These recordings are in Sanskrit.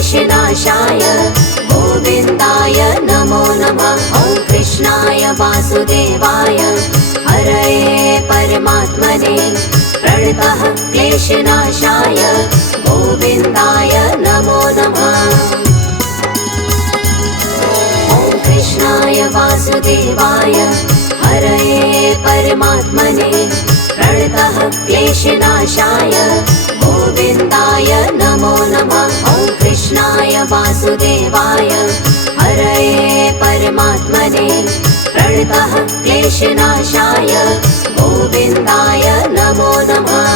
क्लेशनाशाय गोविन्दाय नमो नमः। ॐ कृष्णाय वासुदेवाय हरये परमात्मने प्रणतः क्लेशनाशाय गोविन्दाय नमो नमः। ॐ कृष्णाय वासुदेवाय हरये परमात्मने प्रणतः क्लेशनाशाय गोविन्दाय नमो नमः। ॐ कृष्णाय वासुदेवाय हरये परमात्मने प्रणतः क्लेशनाशाय गोविन्दाय नमो नमः।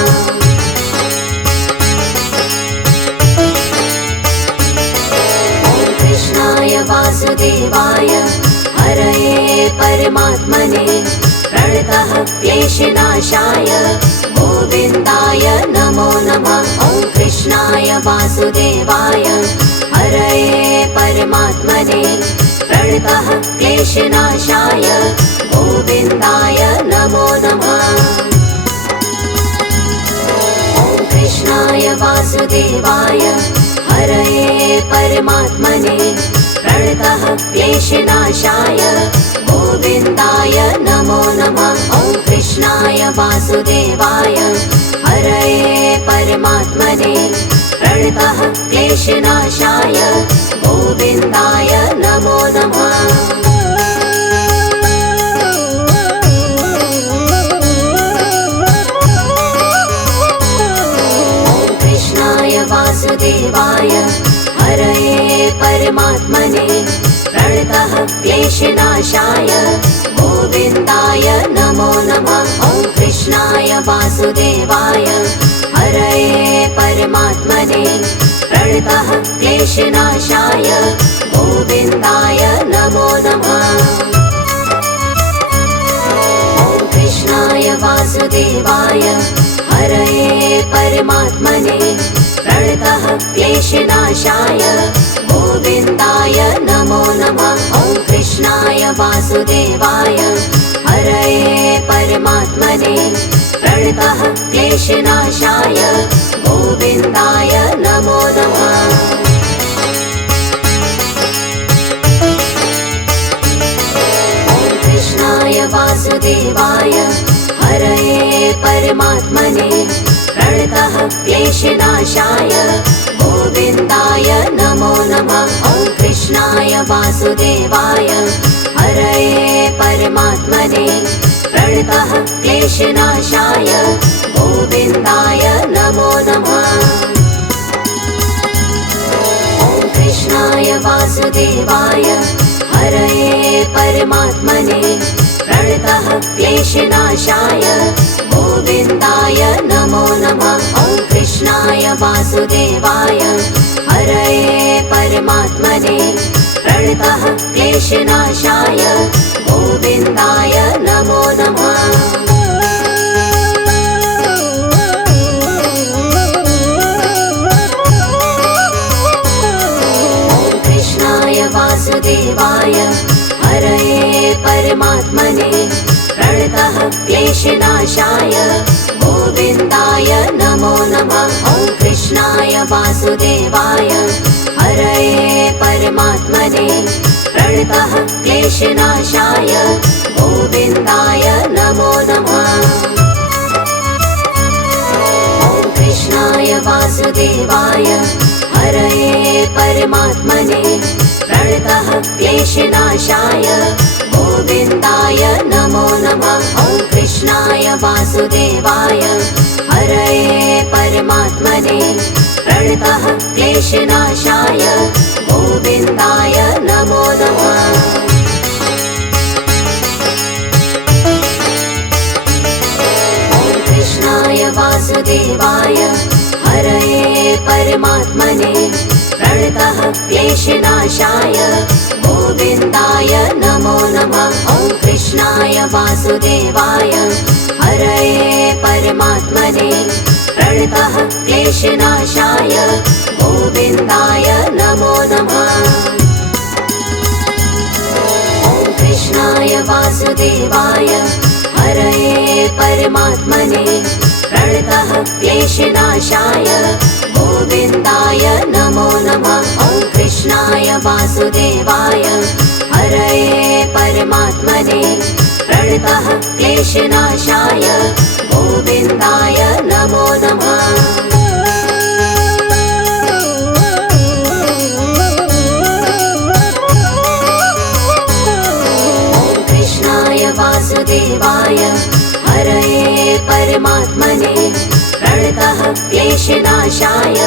ॐ कृष्णाय वासुदेवाय हरये परमात्मने प्रणतः क्लेशनाशाय गोविन्दाय नमो नमः। ॐ कृष्णाय वासुदेवाय हरये परमात्मने प्रणतः क्लेशनाशाय गोविन्दाय नमो नमः। ॐ कृष्णाय वासुदेवाय हरये परमात्मने प्रणतः क्लेशनाशाय गोविन्दाय नमो नमः। ॐ कृष्णाय वासुदेवाय हरये परमात्मने प्रणतः क्लेशनाशाय गोविन्दाय नमो नमः। ॐ कृष्णाय वासुदेवाय हरये परमात्मने प्रणतः क्लेशनाशाय गोविन्दाय नमो नमः। ॐ कृष्णाय वासुदेवाय हरये परमात्मने प्रणतः क्लेशनाशाय गोविन्दाय नमो नमः। ॐ कृष्णाय वासुदेवाय हरये परमात्मने प्रणतः क्लेशनाशाय गोविन्दाय नमो नमः। ॐ कृष्णाय वासुदेवाय हरये परमात्मने प्रणतः क्लेशनाशाय गोविन्दाय नमो नमः। ॐ कृष्णाय वासुदेवाय हरये परमात्मने प्रणतः क्लेशनाशाय गोविन्दाय नमो नमः। ॐ कृष्णाय वासुदेवाय हरये परमात्मने प्रणतः क्लेशनाशाय गोविन्दाय नमो नमः। ॐ कृष्णाय वासुदेवाय हरये परमात्मने प्रणतः क्लेशनाशाय गोविन्दाय नमो नमः। ॐ कृष्णाय वासुदेवाय हरये परमात्मने प्रणतः क्लेशनाशाय गोविन्दाय नमो नमः। ॐ कृष्णाय वासुदेवाय हरये परमात्मने प्रणतः क्लेशनाशाय गोविन्दाय नमो नमः। ॐ कृष्णाय वासुदेवाय हरये परमात्मने प्रणतः क्लेशनाशाय गोविन्दाय नमो नमः। ॐ कृष्णाय वासुदेवाय हरये परमात्मने प्रणतः क्लेशनाशाय गोविन्दाय नमो नमः। ॐ कृष्णाय वासुदेवाय हरये परमात्मने प्रणतः क्लेशनाशाय गोविन्दाय नमो नमः। ॐ कृष्णाय वासुदेवाय हरये परमात्मने प्रणतः क्लेशनाशाय गोविन्दाय नमो नमः। ॐ कृष्णाय वासुदेवाय हरये परमात्मने प्रणतः क्लेशनाशाय गोविन्दाय नमो नमः। ॐ कृष्णाय वासुदेवाय हरये परमात्मने प्रणतः क्लेशनाशाय गोविन्दाय नमो नमः। वासुदेवाय हरये परमात्मने प्रणतः क्लेशनाशाय गोविन्दाय नमो नमः। वासुदेवाय हरये परमात्मने प्रणतः क्लेशनाशाय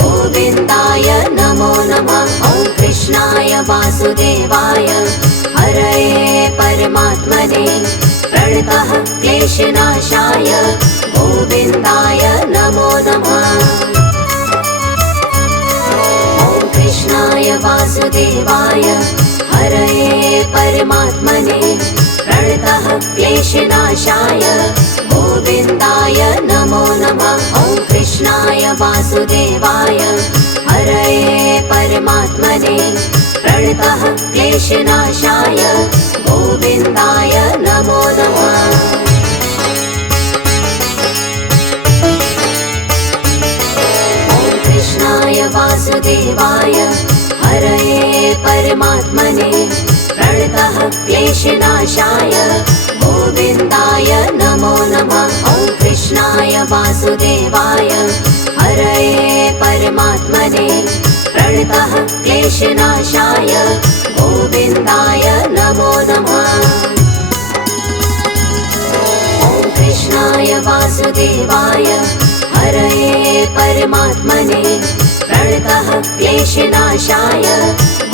गोविन्दाय नमो नमः। ॐ कृष्णाय वासुदेवाय हरये परमात्मने प्रणतः क्लेशनाशाय गोविन्दाय नमो नमः। ॐ कृष्णाय वासुदेवाय हरये परमात्मने प्रणतः क्लेशनाशाय गोविन्दाय नमो नमः। ॐ कृष्णाय वासुदेवाय हरये परमात्मने प्रणतः क्लेशनाशाय गोविन्दाय नमो नमः। ॐ कृष्णाय वासुदेवाय हरये परमात्मने प्रणतः क्लेशनाशाय गोविन्दाय नमो नमः। ॐ कृष्णाय वासुदेवाय हरये परमात्मने प्रणतः क्लेशनाशाय गोविन्दाय नमो नमः। ॐ कृष्णाय वासुदेवाय हरये परमात्मने प्रणतः क्लेशनाशाय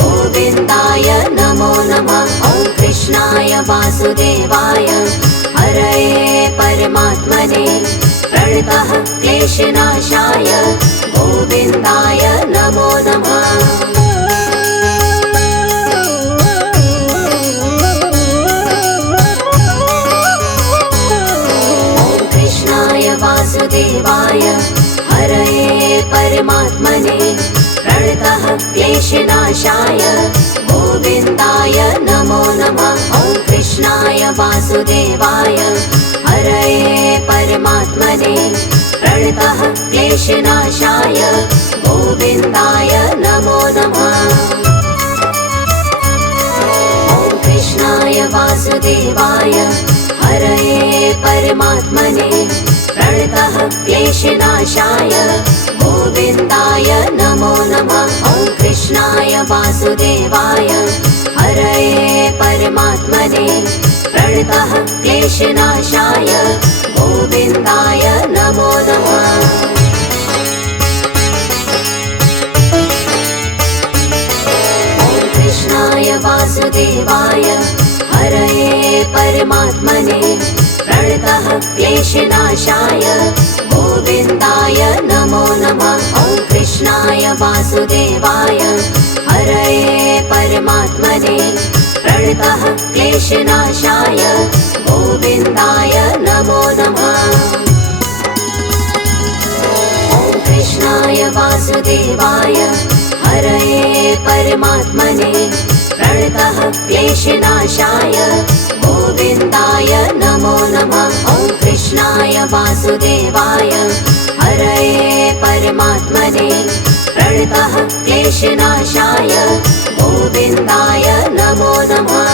गोविन्दाय नमो नमः। ॐ कृष्णाय वासुदेवाय हरये परमात्मने प्रणतः क्लेशनाशाय गोविन्दाय नमो नमः। ॐ कृष्णाय वासुदेवाय हरये परमात्मने प्रणतः क्लेशनाशाय गोविन्दाय नमो नमः। ॐ कृष्णाय वासुदेवाय हरये परमात्मने प्रणतः क्लेशनाशाय गोविन्दाय नमो नमः। ॐ कृष्णाय वासुदेवाय हरये परमात्मने प्रणतः क्लेशनाशाय गोविन्दाय नमो नमः। ॐ कृष्णाय वासुदेवाय हरये परमात्मने प्रणतः क्लेशनाशाय गोविन्दाय नमो नमः। ॐ कृष्णाय वासुदेवाय हरये परमात्मने प्रणतः क्लेशनाशाय गोविन्दाय नमो नमः। ॐ कृष्णाय वासुदेवाय हरये परमात्मने प्रणतः क्लेशनाशाय गोविन्दाय नमो नमः। ॐ कृष्णाय वासुदेवाय हरये परमात्मने प्रणतः क्लेशनाशाय गोविन्दाय नमो नमः। ॐ कृष्णाय वासुदेवाय हरये परमात्मने प्रणतः क्लेशनाशाय गोविन्दाय नमो नमः।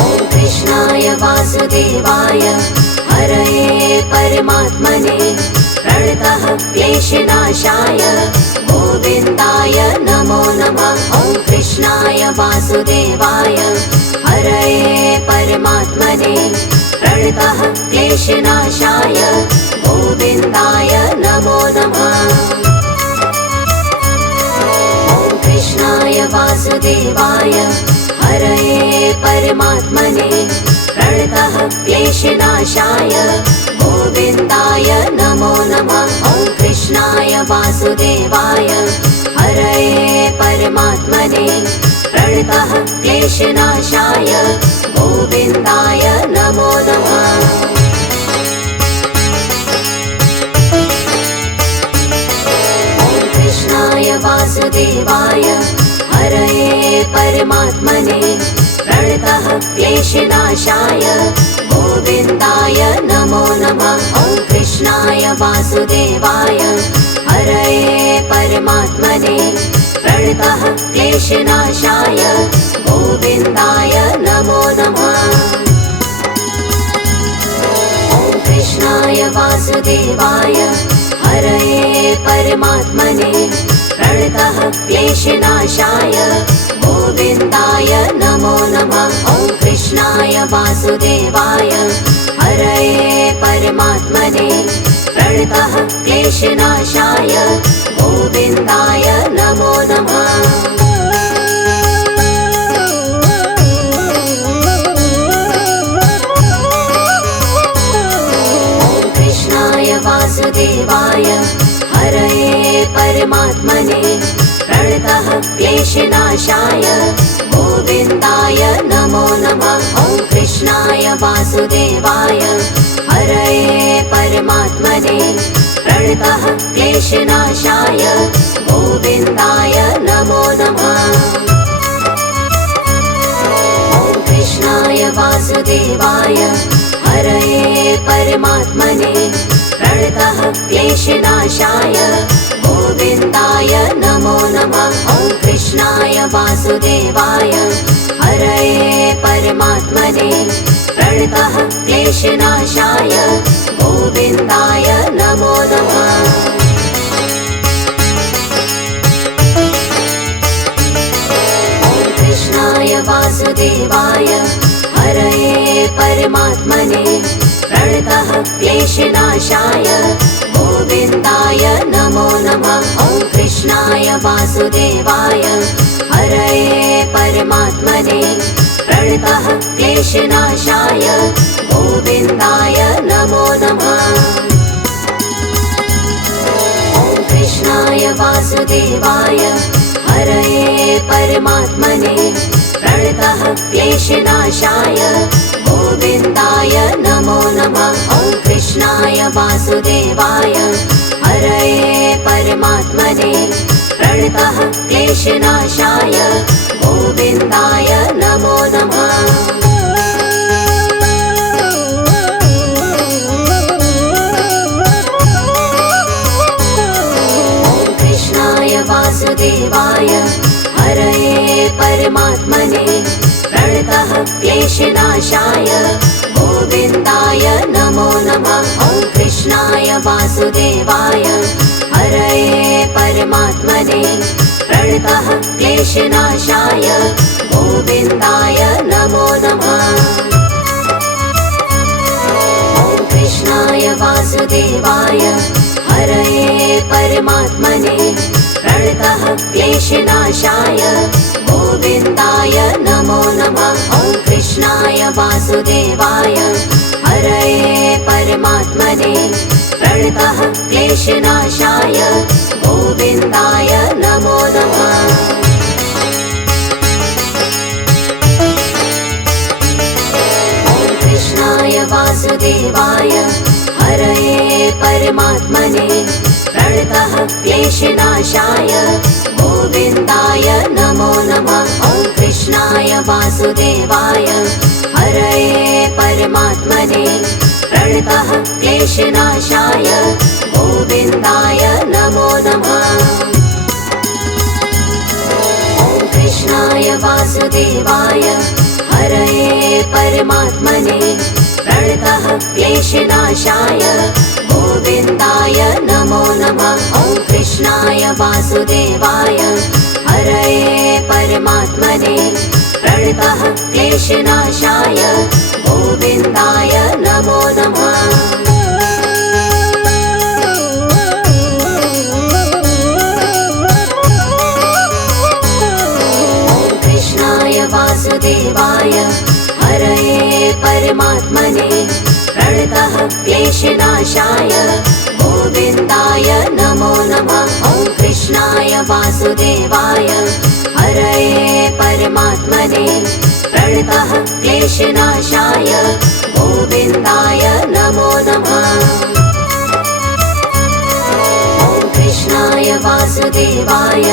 ॐ कृष्णाय वासुदेवाय हरये परमात्मने प्रणतः क्लेशनाशाय गोविन्दाय नमो नमः। ॐ कृष्णाय वासुदेवाय हरये परमात्मने प्रणतः क्लेशनाशाय गोविन्दाय नमो नमः। ॐ कृष्णाय वासुदेवाय हरये परमात्मने प्रणतः क्लेशनाशाय गोविन्दाय नमो नमः। ॐ कृष्णाय वासुदेवाय हरये परमात्मने प्रणतः क्लेशनाशाय गोविन्दाय नमो नमः। ॐ कृष्णाय वासुदेवाय हरये परमात्मने प्रणतः क्लेशनाशाय गोविन्दाय नमो नमः। ॐ वासुदेवाय हरये परमात्मने प्रणतः क्लेशनाशाय गोविन्दाय नमो नमः। ॐ कृष्णाय वासुदेवाय हरये परमात्मने प्रणतः क्लेशनाशाय गोविन्दाय नमो नमः। ॐ कृष्णाय वासुदेवाय हरये परमात्मने प्रणतः क्लेशनाशाय गोविन्दाय नमो नमः। ॐ कृष्णाय वासुदेवाय हरये परमात्मने प्रणतः क्लेशनाशाय गोविन्दाय नमो नमः। ॐ कृष्णाय वासुदेवाय हरये परमात्मने प्रणतः क्लेशनाशाय गोविन्दाय नमो नमः। ॐ कृष्णाय वासुदेवाय हरये परमात्मने प्रणतः क्लेशनाशाय गोविन्दाय नमो नमः। ॐ कृष्णाय वासुदेवाय हरये परमात्मने प्रणतः क्लेशनाशाय गोविन्दाय नमो नमः। ॐ कृष्णाय वासुदेवाय हरये परमात्मने प्रणतः क्लेशनाशाय गोविन्दाय नमो नमः। ॐ कृष्णाय वासुदेवाय हरये परमात्मने प्रणतः क्लेशनाशाय गोविन्दाय नमो नमः। ॐ कृष्णाय वासुदेवाय हरये परमात्मने प्रणतः क्लेशनाशाय गोविन्दाय नमो नमः। ॐ कृष्णाय वासुदेवाय हरये परमात्मने प्रणतः क्लेशनाशाय गोविन्दाय नमो नमः। ॐ कृष्णाय वासुदेवाय हरये परमात्मने प्रणतः क्लेशनाशाय गोविन्दाय नमो नमः। ॐ कृष्णाय वासुदेवाय हरये परमात्मने प्रणतः क्लेशनाशाय गोविन्दाय नमो नमः। ॐ कृष्णाय वासुदेवाय हरये परमात्मने प्रणतः क्लेशनाशाय गोविन्दाय नमो नमः। ॐ कृष्णाय वासुदेवाय हरये परमात्मने प्रणतः क्लेशनाशाय गोविन्दाय नमो नमः। ॐ कृष्णाय वासुदेवाय हरये परमात्मने प्रणतः क्लेशनाशाय गोविन्दाय नमो नमः। ॐ कृष्णाय वासुदेवाय हरये परमात्मने प्रणतः क्लेशनाशाय गोविन्दाय नमो नमः। ॐ कृष्णाय वासुदेवाय हरये परमात्मने प्रणतः क्लेशनाशाय गोविन्दाय नमो नमः। ॐ कृष्णाय वासुदेवाय हरये परमात्मने प्रणतः क्लेशनाशाय गोविन्दाय नमो नमः। ॐ कृष्णाय वासुदेवाय हरये परमात्मने प्रणतः क्लेशनाशाय गोविन्दाय नमो नमः। ॐ कृष्णाय वासुदेवाय हरये परमात्मने प्रणतः क्लेशनाशाय गोविन्दाय नमो नमः। ॐ कृष्णाय वासुदेवाय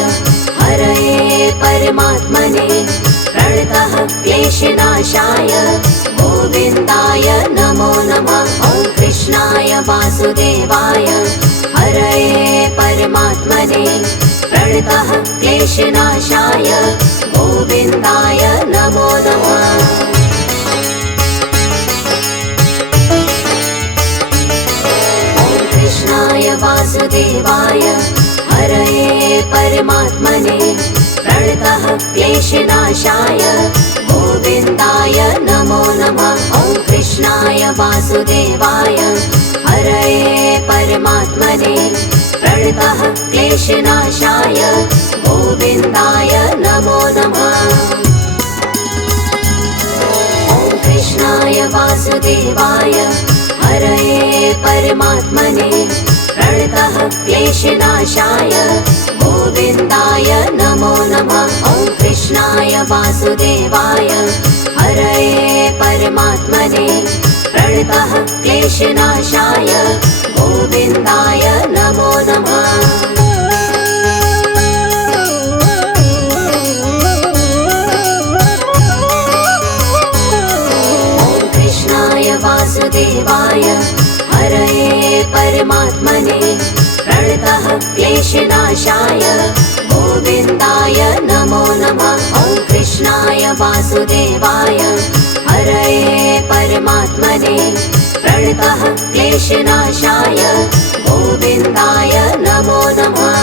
हरये परमात्मने प्रणतः क्लेशनाशाय गोविन्दाय नमो नमः। ॐ कृष्णाय वासुदेवाय वासुदेवाय हरये परमात्मने प्रणतः क्लेशनाशाय गोविन्दाय नमो नमः। कृष्णाय वासुदेवाय हरये परमात्मने प्रणतः क्लेशनाशाय गोविन्दाय नमो नमः। ॐ कृष्णाय वासुदेवाय हरये परमात्मने प्रणतः क्लेशनाशाय गोविन्दाय नमो नमः। ॐ कृष्णाय वासुदेवाय हरये परमात्मने प्रणतः क्लेशनाशाय गोविन्दाय नमो नमः। ॐ कृष्णाय वासुदेवाय हरये परमात्मने प्रणतः क्लेशनाशाय गोविन्दाय नमो नमः। वासुदेवाय हरये परमात्मने प्रणतः क्लेशनाशाय गोविन्दाय नमो नमः। ॐ कृष्णाय वासुदेवाय हरये परमात्मने प्रणतः क्लेशनाशाय गोविन्दाय नमो नमः।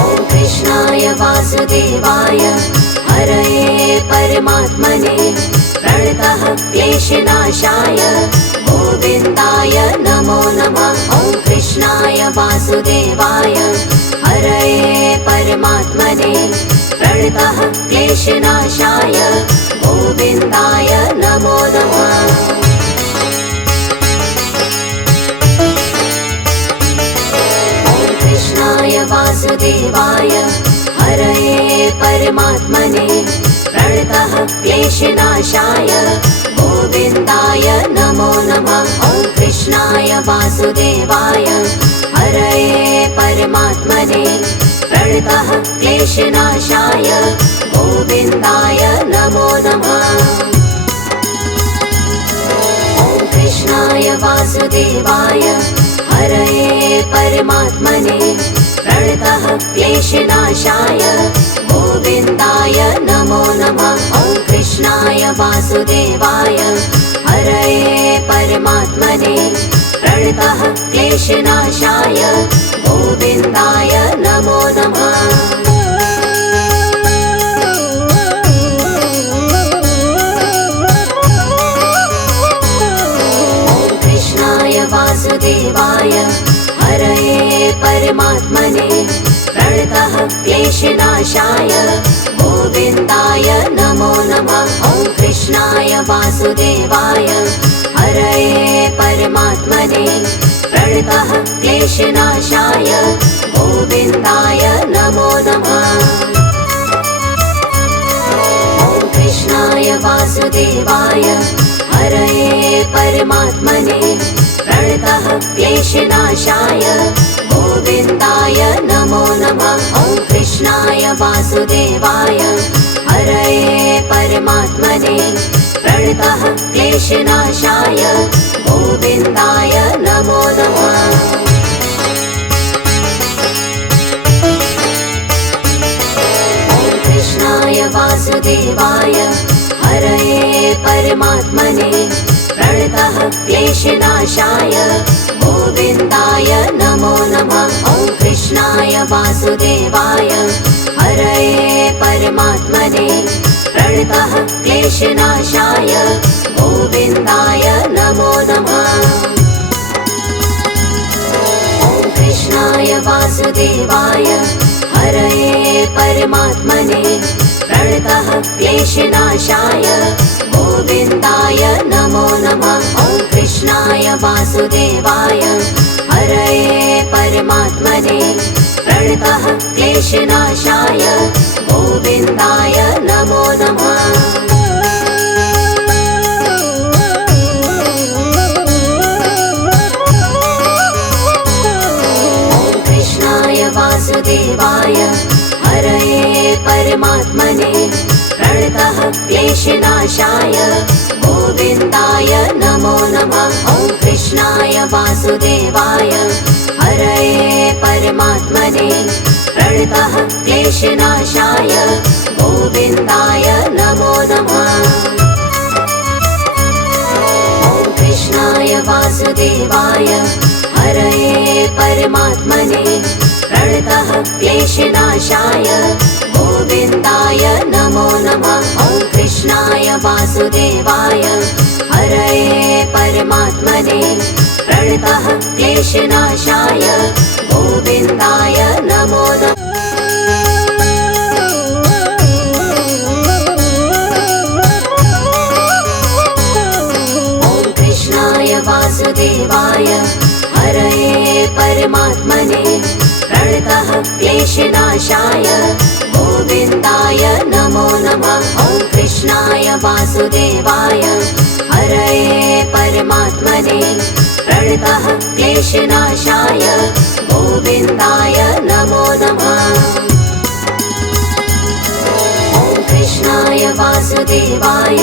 ॐ कृष्णाय वासुदेवाय हरये परमात्मने प्रणतः क्लेशनाशाय गोविन्दाय नमो नमः। ॐ कृष्णाय वासुदेवाय हरये परमात्मने प्रणतः क्लेशनाशाय गोविन्दाय नमो नमः। ॐ कृष्णाय वासुदेवाय हरये परमात्मने प्रणतः क्लेशनाशाय गोविन्दाय नमो नमः। ॐ कृष्णाय वासुदेवाय हरये परमात्मने प्रणतः क्लेशनाशाय गोविन्दाय नमो नमः। ॐ कृष्णाय वासुदेवाय हरये परमात्मने प्रणतः क्लेशनाशाय गोविन्दाय नमो नमः। ॐ कृष्णाय वासुदेवाय हरये परमात्मने प्रणतः क्लेशनाशाय गोविन्दाय नमो नमः। ॐ कृष्णाय वासुदेवाय हरये परमात्मने प्रणतः क्लेशनाशाय गोविन्दाय नमो नमः। ॐ कृष्णाय वासुदेवाय हरये परमात्मने प्रणतः क्लेशनाशाय गोविन्दाय नमो नमः। ॐ कृष्णाय वासुदेवाय हरये परमात्मने प्रणतः क्लेशनाशाय गोविन्दाय नमो नमः। ॐ कृष्णाय वासुदेवाय हरये परमात्मने प्रणतः क्लेशनाशाय गोविन्दाय नमो नमः। ॐ कृष्णाय वासुदेवाय हरये परमात्मने प्रणतः क्लेशनाशाय गोविन्दाय नमो नमः। ॐ कृष्णाय वासुदेवाय हरये परमात्मने प्रणतः क्लेशनाशाय गोविन्दाय नमो नमः। ॐ कृष्णाय वासुदेवाय हरये परमात्मने प्रणतः क्लेशनाशाय गोविन्दाय नमो नमः। ॐ कृष्णाय वासुदेवाय हरये परमात्मने प्रणतः क्लेशनाशाय गोविन्दाय नमो नमः। ॐ कृष्णाय वासुदेवाय हरये परमात्मने प्रणतः क्लेशनाशाय गोविन्दाय नमो नमः। कृष्णाय वासुदेवाय हरये परमात्मने प्रणतः क्लेशनाशाय गोविन्दाय नमो नमः। ॐ कृष्णाय वासुदेवाय हरये परमात्मने प्रणतः क्लेशनाशाय गोविन्दाय नमो नमः। ॐ कृष्णाय वासुदेवाय हरये परमात्मने प्रणतः क्लेशनाशाय गोविन्दाय नमो नमः। ॐ कृष्णाय वासुदेवाय हरये परमात्मने प्रणतः क्लेशनाशाय गोविन्दाय नमो नमः। ॐ कृष्णाय वासुदेवाय हरये परमात्मने प्रणतः क्लेशनाशाय गोविन्दाय नमो नमः। ॐ कृष्णाय वासुदेवाय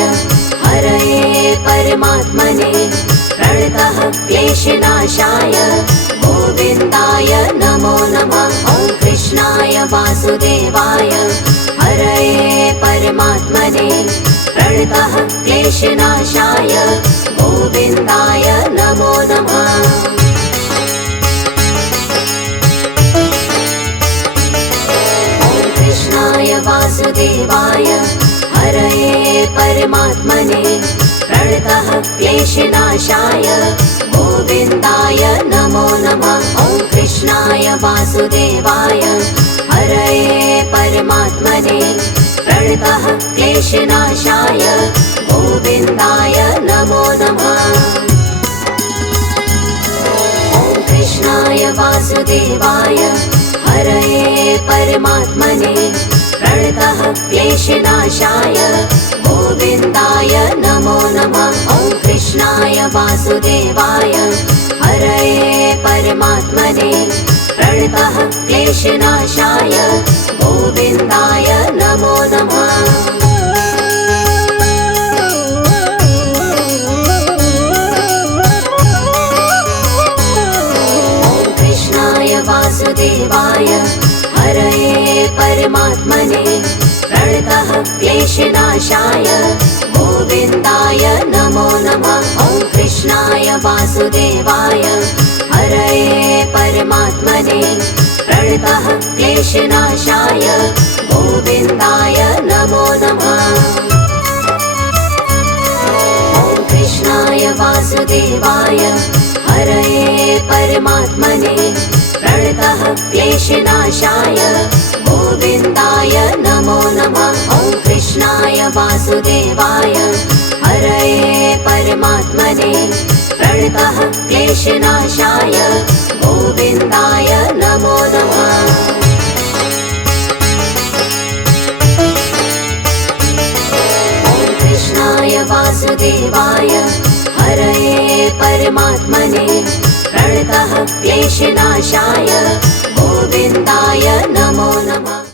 हरये परमात्मने प्रणतः क्लेशनाशाय गोविन्दाय नमो नमः। ॐ कृष्णाय वासुदेवाय हरये परमात्मने प्रणतः क्लेशनाशाय गोविन्दाय नमो नमः। ॐ कृष्णाय वासुदेवाय हरये परमात्मने प्रणतः क्लेशनाशाय गोविन्दाय नमो नमः। ॐ कृष्णाय वासुदेवाय हरये परमात्मने प्रणतः क्लेशनाशाय गोविन्दाय नमो नमः। ॐ कृष्णाय वासुदेवाय हरये परमात्मने प्रणतः क्लेशनाशाय गोविन्दाय नमो नमः। ॐ कृष्णाय वासुदेवाय हरये परमात्मने प्रणतः क्लेशनाशाय गोविन्दाय नमो नमः। ॐ कृष्णाय वासुदेवाय हरये परमात्मने प्रणतः क्लेशनाशाय गोविन्दाय नमो नमः। ॐ कृष्णाय वासुदेवाय हरये परमात्मने प्रणतः क्लेशनाशाय गोविन्दाय नमो नमः। ॐ कृष्णाय वासुदेवाय हरये परमात्मने प्रणतः क्लेशनाशाय गोविन्दाय नमो नमः। ॐ कृष्णाय वासुदेवाय हरये परमात्मने प्रणतः क्लेशनाशाय गोविन्दाय नमो नमः। ॐ कृष्णाय वासुदेवाय हरये परमात्मने प्रणतः क्लेशनाशाय गोविन्दाय नमो नमः।